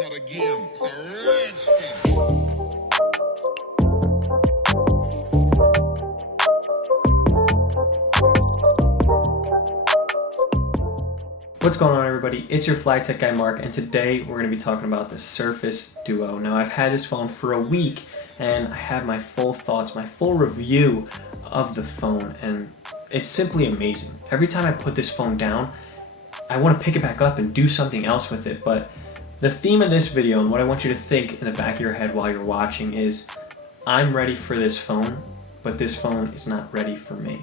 not a game, it's a rich thing. What's going on, everybody? It's your Flag Tech guy Mark, and today we're going to be talking about the Surface Duo. Now, I've had this phone for a week and I have my full thoughts, my full review of the phone, and it's simply amazing. Every time I put this phone down, I want to pick it back up and do something else with it. But the theme of this video and what I want you to think in the back of your head while you're watching is, I'm ready for this phone, but this phone is not ready for me.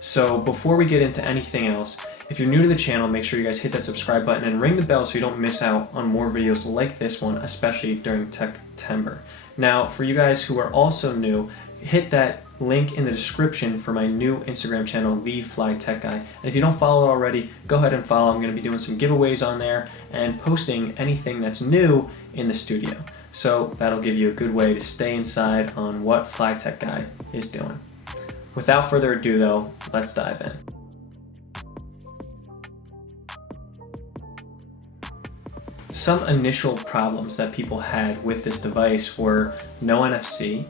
So before we get into anything else, if you're new to the channel, make sure you guys hit that subscribe button and ring the bell so you don't miss out on more videos like this one, especially during Techtember. Now, for you guys who are also new, hit that link in the description for my new Instagram channel, The Flag Tech Guy. And if you don't follow it already, go ahead and follow. I'm going to be doing some giveaways on there and posting anything that's new in the studio. So that'll give you a good way to stay inside on what Flag Tech Guy is doing. Without further ado though, let's dive in. Some initial problems that people had with this device were no NFC,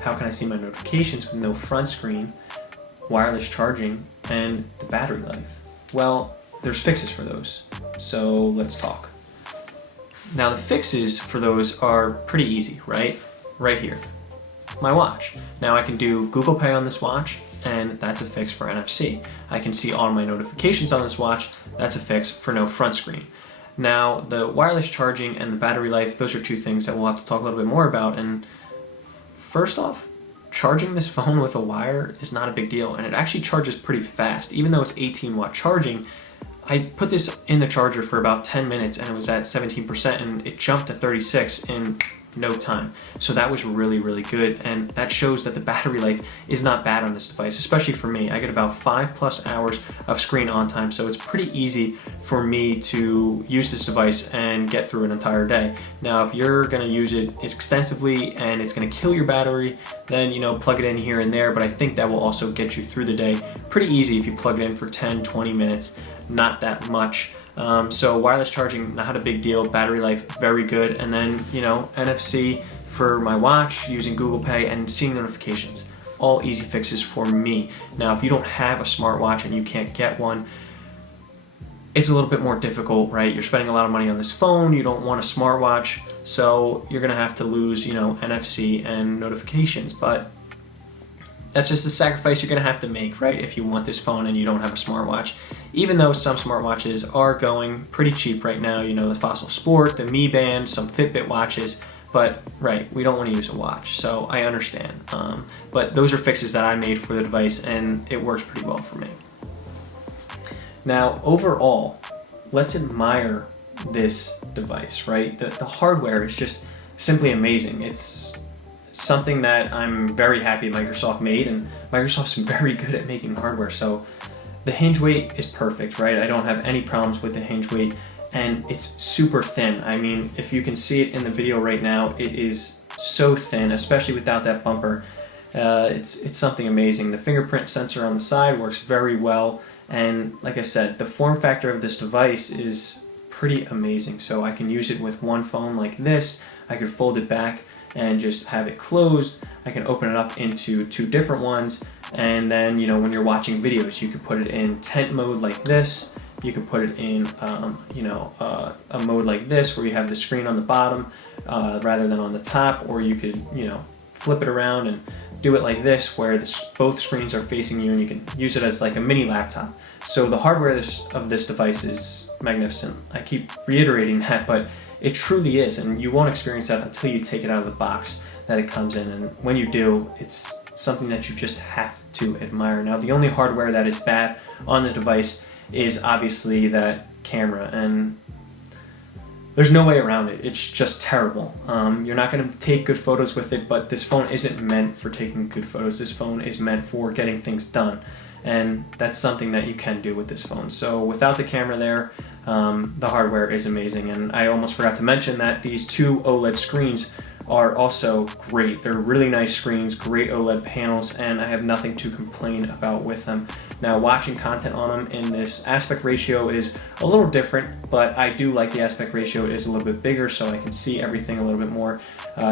how can I see my notifications with no front screen, wireless charging, and the battery life. Well, there's fixes for those, so let's talk. Now the fixes for those are pretty easy, right? Right here, my watch. Now I can do Google Pay on this watch, and that's a fix for NFC. I can see all my notifications on this watch, that's a fix for no front screen. Now, the wireless charging and the battery life, those are two things that we'll have to talk a little bit more about. And first off, charging this phone with a wire is not a big deal, and it actually charges pretty fast. Even though it's 18-watt charging, I put this in the charger for about 10 minutes and it was at 17%, and it jumped to 36 in no time. So that was really, really good, and that shows that the battery life is not bad on this device, especially for me. I get about 5+ hours of screen on time, so it's pretty easy for me to use this device and get through an entire day. Now, if you're gonna use it extensively and it's gonna kill your battery, then plug it in here and there, but I think that will also get you through the day pretty easy if you plug it in for 10-20 minutes, not that much. So wireless charging, not a big deal. Battery life, very good. And then, NFC for my watch, using Google Pay, and seeing notifications. All easy fixes for me. Now, if you don't have a smartwatch and you can't get one, it's a little bit more difficult, right? You're spending a lot of money on this phone, you don't want a smartwatch, so you're gonna have to lose, NFC and notifications. But that's just a sacrifice you're going to have to make, right, if you want this phone and you don't have a smartwatch. Even though some smartwatches are going pretty cheap right now, the Fossil Sport, the Mi Band, some Fitbit watches, but, right, we don't want to use a watch, so I understand. But those are fixes that I made for the device, and it works pretty well for me. Now, overall, let's admire this device, right? The hardware is just simply amazing. It's something that I'm very happy Microsoft made, and Microsoft's very good at making hardware. So the hinge weight is perfect, right? I don't have any problems with the hinge weight, and it's super thin. I mean, if you can see it in the video right now, it is so thin, especially without that bumper. It's something amazing. The fingerprint sensor on the side works very well, and like I said, the form factor of this device is pretty amazing. So I can use it with one phone like this. I could fold it back and just have it closed. I can open it up into two different ones, and then when you're watching videos, you could put it in tent mode like this. You could put it in a mode like this where you have the screen on the bottom rather than on the top, or you could flip it around and do it like this where both screens are facing you, and you can use it as like a mini laptop. So the hardware of this device is magnificent. I keep reiterating that, but it truly is, and you won't experience that until you take it out of the box that it comes in, and when you do, it's something that you just have to admire. Now, the only hardware that is bad on the device is obviously that camera, and there's no way around it. It's just terrible. You're not going to take good photos with it, but this phone isn't meant for taking good photos. This phone is meant for getting things done, and that's something that you can do with this phone. So without the camera there, the hardware is amazing. And I almost forgot to mention that these two OLED screens are also great. They're really nice screens, great OLED panels, and I have nothing to complain about with them. Now, watching content on them in this aspect ratio is a little different, but I do like the aspect ratio. It is a little bit bigger, so I can see everything a little bit more.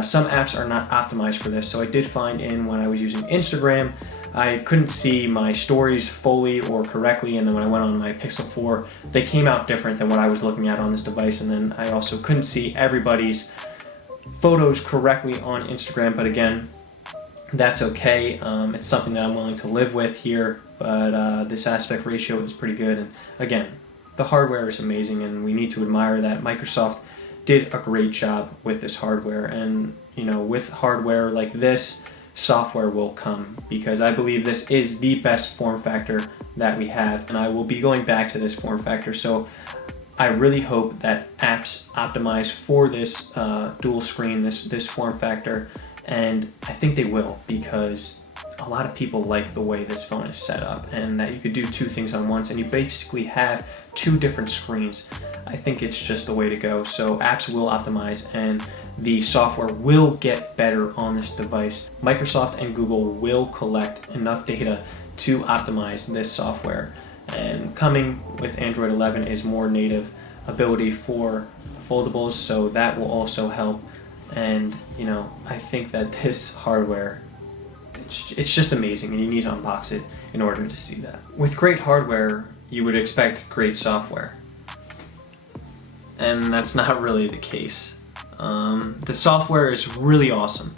Some apps are not optimized for this, so I did find when I was using Instagram, I couldn't see my stories fully or correctly, and then when I went on my Pixel 4, they came out different than what I was looking at on this device, and then I also couldn't see everybody's photos correctly on Instagram, but again, that's okay. It's something that I'm willing to live with here, but this aspect ratio is pretty good, and again, the hardware is amazing, and we need to admire that. Microsoft did a great job with this hardware, and with hardware like this, software will come, because I believe this is the best form factor that we have, and I will be going back to this form factor. So I really hope that apps optimize for this dual screen, this form factor, and I think they will, because a lot of people like the way this phone is set up, and that you could do two things on once, and you basically have two different screens. I think it's just the way to go. So apps will optimize, and the software will get better on this device. Microsoft and Google will collect enough data to optimize this software. And coming with Android 11 is more native ability for foldables, so that will also help. And I think that this hardware, it's just amazing, and you need to unbox it in order to see that. With great hardware, you would expect great software, and that's not really the case. The software is really awesome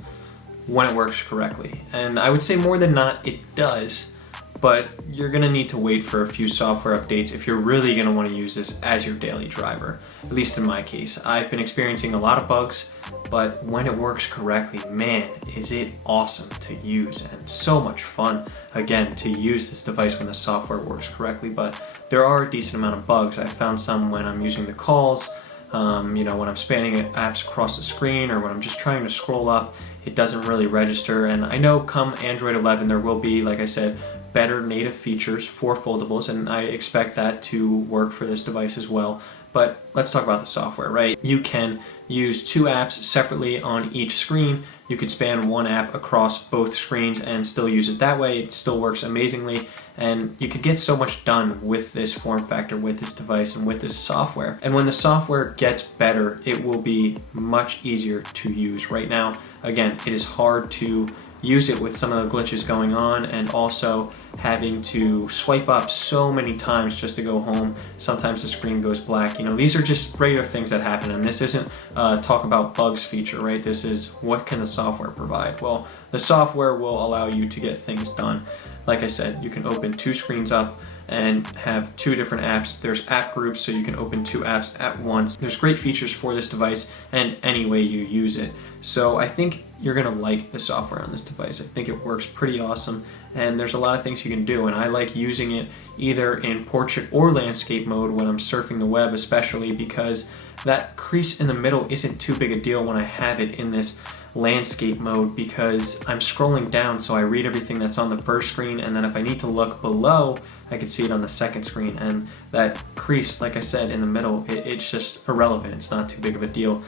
when it works correctly, and I would say more than not it does, but you're going to need to wait for a few software updates if you're really going to want to use this as your daily driver. At least in my case, I've been experiencing a lot of bugs, but when it works correctly, man, is it awesome to use, and so much fun, again, to use this device when the software works correctly. But there are a decent amount of bugs. I found some when I'm using the calls, when I'm spanning apps across the screen, or when I'm just trying to scroll up, it doesn't really register. And I know come Android 11 there will be, like I said, better native features for foldables, and I expect that to work for this device as well. But let's talk about the software, right? You can use two apps separately on each screen. You could span one app across both screens and still use it that way. It still works amazingly, and you could get so much done with this form factor, with this device, and with this software. And when the software gets better, it will be much easier to use. Right now, again, it is hard to use it with some of the glitches going on, and also having to swipe up so many times just to go home. Sometimes the screen goes black. These are just regular things that happen, and this isn't talk about bugs feature, right? This is what can the software provide. Well, the software will allow you to get things done. Like I said, you can open two screens up and have two different apps. There's app groups, so you can open two apps at once. There's great features for this device and any way you use it. So I think you're gonna like the software on this device. I think it works pretty awesome, and there's a lot of things you can do, and I like using it either in portrait or landscape mode when I'm surfing the web, especially because that crease in the middle isn't too big a deal when I have it in this landscape mode, because I'm scrolling down, so I read everything that's on the first screen, and then if I need to look below, I can see it on the second screen. And that crease, like I said, in the middle, it's just irrelevant. It's not too big of a deal.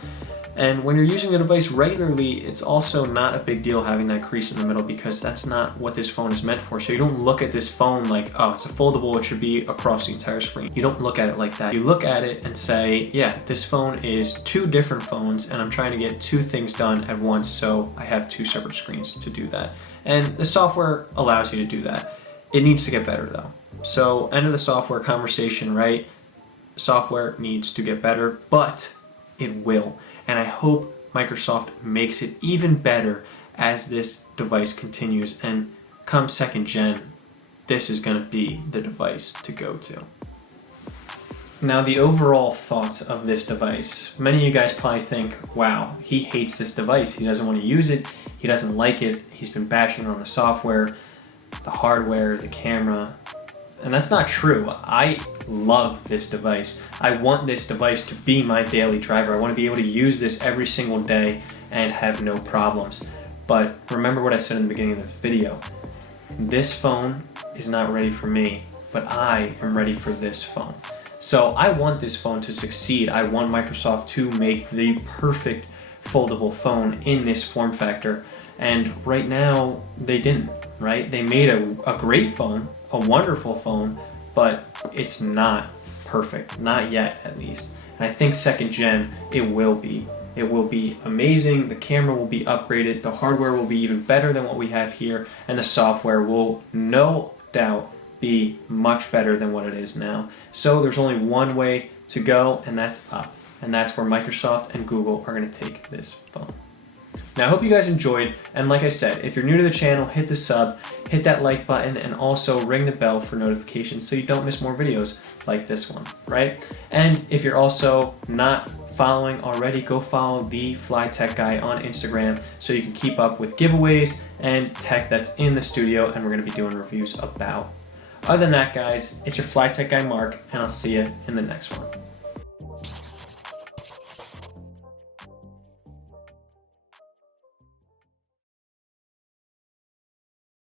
And when you're using the device regularly, it's also not a big deal having that crease in the middle, because that's not what this phone is meant for. So you don't look at this phone like, oh, it's a foldable, it should be across the entire screen. You don't look at it like that. You look at it and say, yeah, this phone is two different phones, and I'm trying to get two things done at once, so I have two separate screens to do that. And the software allows you to do that. It needs to get better though. So end of the software conversation, right? Software needs to get better, but it will. And I hope Microsoft makes it even better as this device continues, and come second gen, this is going to be the device to go to. Now, the overall thoughts of this device. Many of you guys probably think, wow, he hates this device. He doesn't want to use it. He doesn't like it. He's been bashing on the software, the hardware, the camera. And that's not true. I love this device. I want this device to be my daily driver. I want to be able to use this every single day and have no problems. But remember what I said in the beginning of the video. This phone is not ready for me, but I am ready for this phone. So I want this phone to succeed. I want Microsoft to make the perfect foldable phone in this form factor. And right now, they didn't, right? They made a great phone, a wonderful phone, but it's not perfect, not yet at least. And I think second gen, it will be. It will be amazing, the camera will be upgraded, the hardware will be even better than what we have here, and the software will no doubt be much better than what it is now. So there's only one way to go, and that's up. And that's where Microsoft and Google are going to take this phone. Now I hope you guys enjoyed, and like I said, if you're new to the channel, hit the sub, hit that like button, and also ring the bell for notifications so you don't miss more videos like this one, right? And if you're also not following already, go follow the Fly Tech Guy on Instagram so you can keep up with giveaways and tech that's in the studio and we're going to be doing reviews about. Other than that, guys, it's your Fly Tech Guy Mark, and I'll see you in the next one.